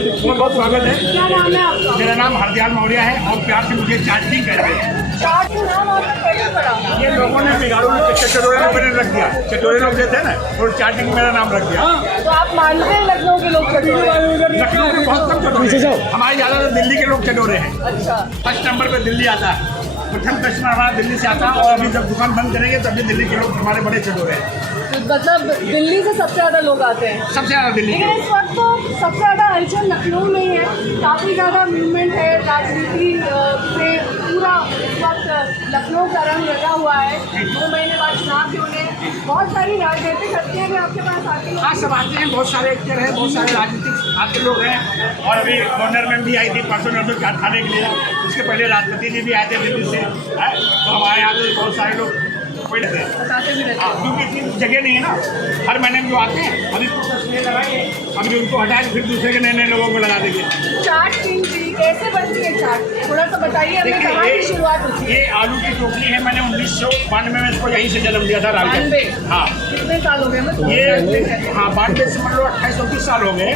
बहुत बहुत स्वागत है। क्या नाम है आपका? मेरा नाम हरदयाल मौर्य है और प्यार से मुझे चाटनी कहते हैं। चाट का नाम आपका कैसे पड़ा? ये लोगों ने बिगाड़ों ने चटोरे लोग ने रख दिया। चटोरे लोग जो थे ना और चाटनी मेरा नाम रख दिया। तो आप मानते हैं लखनऊ के लोग चटोरे? लखनऊ के बहुत कम चटोरे हैं। हमारे ज़्यादातर दिल्ली के लोग चटोरे हैं। अच्छा, फर्स्ट नंबर पे दिल्ली आता है। प्रथम कस्टमर हमारा दिल्ली से आता है और अभी जब दुकान बंद करेंगे तभी दिल्ली के लोग हमारे बड़े चटोरे हैं। तो मतलब दिल्ली से सबसे ज़्यादा लोग आते हैं। सबसे ज़्यादा दिल्ली के लेकिन इस वक्त तो सबसे ज़्यादा हलचल लखनऊ में ही है। काफ़ी ज़्यादा मूवमेंट है, राजनीति से पूरा इस वक्त लखनऊ का रंग लगा हुआ है। 2 महीने बाद चुनाव भी होने, बहुत सारी राजनीतिक हस्तियाँ भी आपके पास आती हैं। हाँ, सब आते हैं। बहुत सारे एक्टर हैं, बहुत सारे राजनीतिक आते लोग हैं। और अभी गवर्नर मैम भी आई थी परसों नर्सों चाट खाने के लिए। उसके पहले राष्ट्रपति जी भी आए थे दिल्ली से। तो हमारे यहाँ से बहुत सारे लोग बताते भी रहते हैं। क्योंकि इतनी जगह नहीं है ना। हर महीने में जो आते हैं अभी प्रोसेस में लगाएंगे, अभी उनको हटाए फिर दूसरे के नए नए लोगों को लगा देंगे। चाट कैसे बनती है चाट? थोड़ा सा बताइए, हमें कहाँ की शुरुआत होती है? ये आलू की टोकरी है। मैंने 1992 में इसको यहीं से जन्म दिया था रामगढ़। 92? हाँ, कितने साल हो गए? ये हाँ 92 से मान लो 28-29 साल हो गए।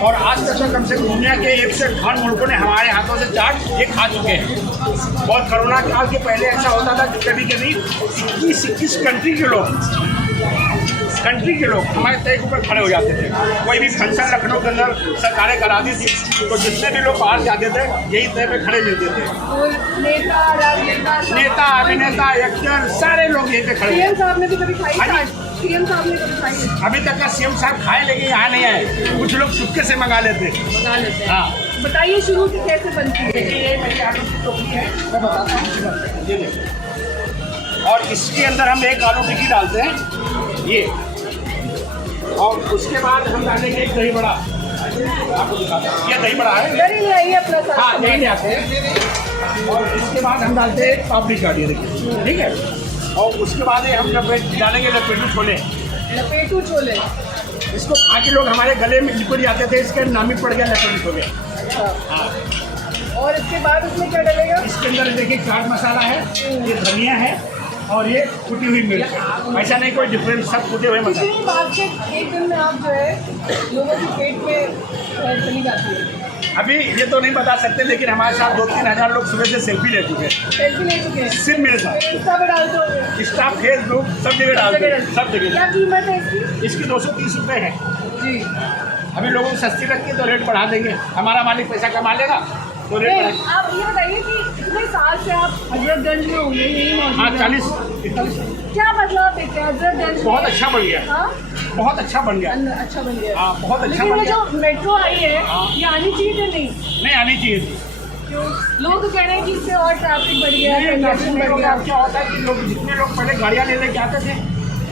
और आज तक कम से कम दुनिया के 158 मुल्कों ने हमारे हाथों से चाट ये खा चुके हैं। बहुत कोरोना काल के पहले ऐसा होता था कि कभी कभी 21 कंट्री के लोग हमारे तय के ऊपर खड़े हो जाते थे। कोई भी फंक्शन लखनऊ के अंदर सरकारें करा दी थी तो जितने भी लोग बाहर जाते थे यही तय पे खड़े मिलते थे। नेता, राजनेता, नेता, अभिनेता, एक्टर सारे लोग यहीं पे खड़े। सीएम साहब ने भी कभी खाई हाँ जी। चाट? सीएम साहब ने कभी खाई? अभी तक का सीएम साहब खाए लेकिन यहाँ नहीं आए। कुछ लोग चुपके से मंगा लेते। बता लेते हैं। हाँ, बताइए शुरू की कैसे बनती है? ये मेरी आलू की टोकरी है, मैं बताता हूँ। ये देखिए, और इसके अंदर हम एक आलू टिक्की डालते हैं ये। और उसके बाद हम डालेंगे एक दही बड़ा। आपको दिखाता हूँ, ये दही बड़ा है। इधर ही ले आइए अपना साथ। हाँ, यही ले आते हैं। और इसके बाद हम डालते हैं पापड़ी चाट, ये देखिए, ठीक है। और उसके बाद ये हम डालेंगे लपेटू छोले। लपेटू छोले। इसको खा के लोग हमारे गले में लिपट जाते थे, इसके नाम ही पड़ गया लपेटू छोले। अच्छा, हाँ, और इसके बाद उसमें क्या डलेगा? इसके अंदर देखिए चाट मसाला है, ये धनिया है और ये कुटी हुई मिर्च। ऐसा नहीं कोई डिफरेंस, सब कुटे हुए मसाले। कितनी बास्केट एक दिन में आप जो है लोगों के पेट में चली जाती है? अभी ये तो नहीं बता सकते लेकिन हमारे साथ 2-3 हज़ार लोग सुबह से सेल्फी ले चुके हैं। सेल्फी ले चुके हैं? सिर्फ मेरे साथ। इंस्टा पे डालते हो? इंस्टा, फेसबुक सब जगह डालते हैं, सब जगह। क्या कीमत है इसकी? इसकी 230 रुपये है। जी, अभी लोगों को सस्ती लगती है तो रेट बढ़ा देंगे। हमारा मालिक पैसा कमा लेगा तो रेट बढ़ा। नहीं, आप ये बताइए कि इतने साल से आप हजरतगंज में होंगे, यही मौजूद हाँ, हैं। 40-41। क्या बदलाव देखते हैं हजरतगंज में? बहुत अच्छा बन गया। हाँ? बहुत अच्छा बन गया। अच्छा बन गया। हाँ, बहुत अच्छा लेकिन बन ये गया। जो मेट्रो आई है, हाँ। ये आनी चाहिए कि नहीं? नहीं आनी चाहिए थी। क्यों? लोग तो कह रहे हैं कि इससे और ट्रैफिक बढ़ गया है, कंजेशन बढ़ गया। क्या होता है कि लोग जितने लोग पहले गाड़ियाँ ले लेके आते थे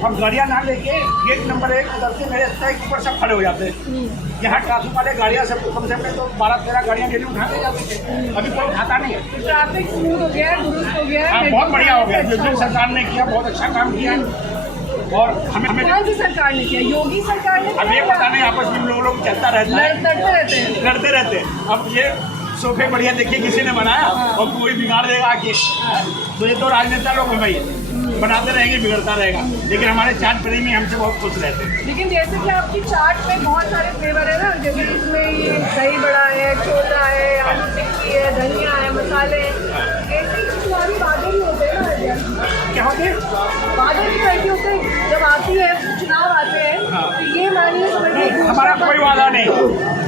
और गाड़ियाँ ना लेके गेट नंबर 1 उधर मेरे तय के ऊपर सब खड़े हो जाते हैं। यहाँ ट्रैफिक वाले गाड़ियाँ सब कम से कम तो 12-13 गाड़ियाँ डेली उठाते जाते थे। अभी कोई उठाता नहीं है। ट्रैफिक स्मूथ हो गया है, दुरुस्त हो गया हाँ, है। बहुत बढ़िया हो गया। अच्छा जो हुआ। सरकार ने किया बहुत अच्छा काम किया है। और हमें कौन सी सरकार ने किया? योगी सरकार ने किया? अब ये पता नहीं, आपस में लोग चलता रहता है, लड़ते रहते हैं। लड़ते रहते हैं। अब ये सोफे बढ़िया देखिए किसी ने बनाया और कोई बिगाड़ देगा आके। तो ये तो राजनेता लोग हैं भाई, बनाते रहेंगे बिगड़ता रहेगा। लेकिन हमारे चाट प्रेमी हमसे बहुत खुश रहते हैं। लेकिन जैसे कि आपकी चाट में बहुत सारे फ्लेवर है ना, जैसे इसमें ये दही बड़ा है, छोला है, आलू टिक्की है, धनिया है, मसाले हैं। ऐसे ही चुनावी वादे भी होते हैं ना, क्या होते हैं? वादे भी कैसे होते हैं जब आती है चुनाव आते हैं? हाँ। तो ये मानिए समझिए हमारा कोई वादा नहीं।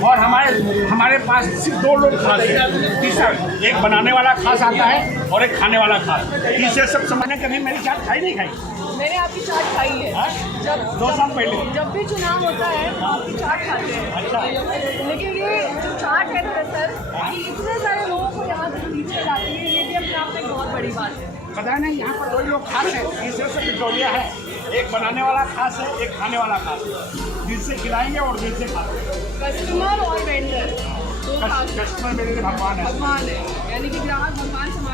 और हमारे पास सिर्फ 2 लोग खास हैं। तीसरा एक बनाने वाला खास आता है और एक खाने वाला खास। तीसरे सब समझने कभी मेरी चाट खाई नहीं खाई। मैंने आपकी चाट खाई है। हाँ? जब 2 साल पहले। जब भी चुनाव होता है तो आपकी चाट खाते हैं। अच्छा। लेकिन ये जो चाट है दरअसल ये इतने सारे लोगों को यहाँ से खींच लाती है, ये भी अपने आप में एक बहुत बड़ी बात है। पता नहीं, यहाँ पर 2 लोग खास हैं। तीसरे से बिटोलिया है। एक बनाने वाला खास है, एक खाने वाला खास है। दिल से खिलाएंगे और दिल से खाते। कस्टमर और वेंडर दो खास कस्टमर मेरे लिए भगवान है। भगवान है, यानी कि ग्राहक भगवान समान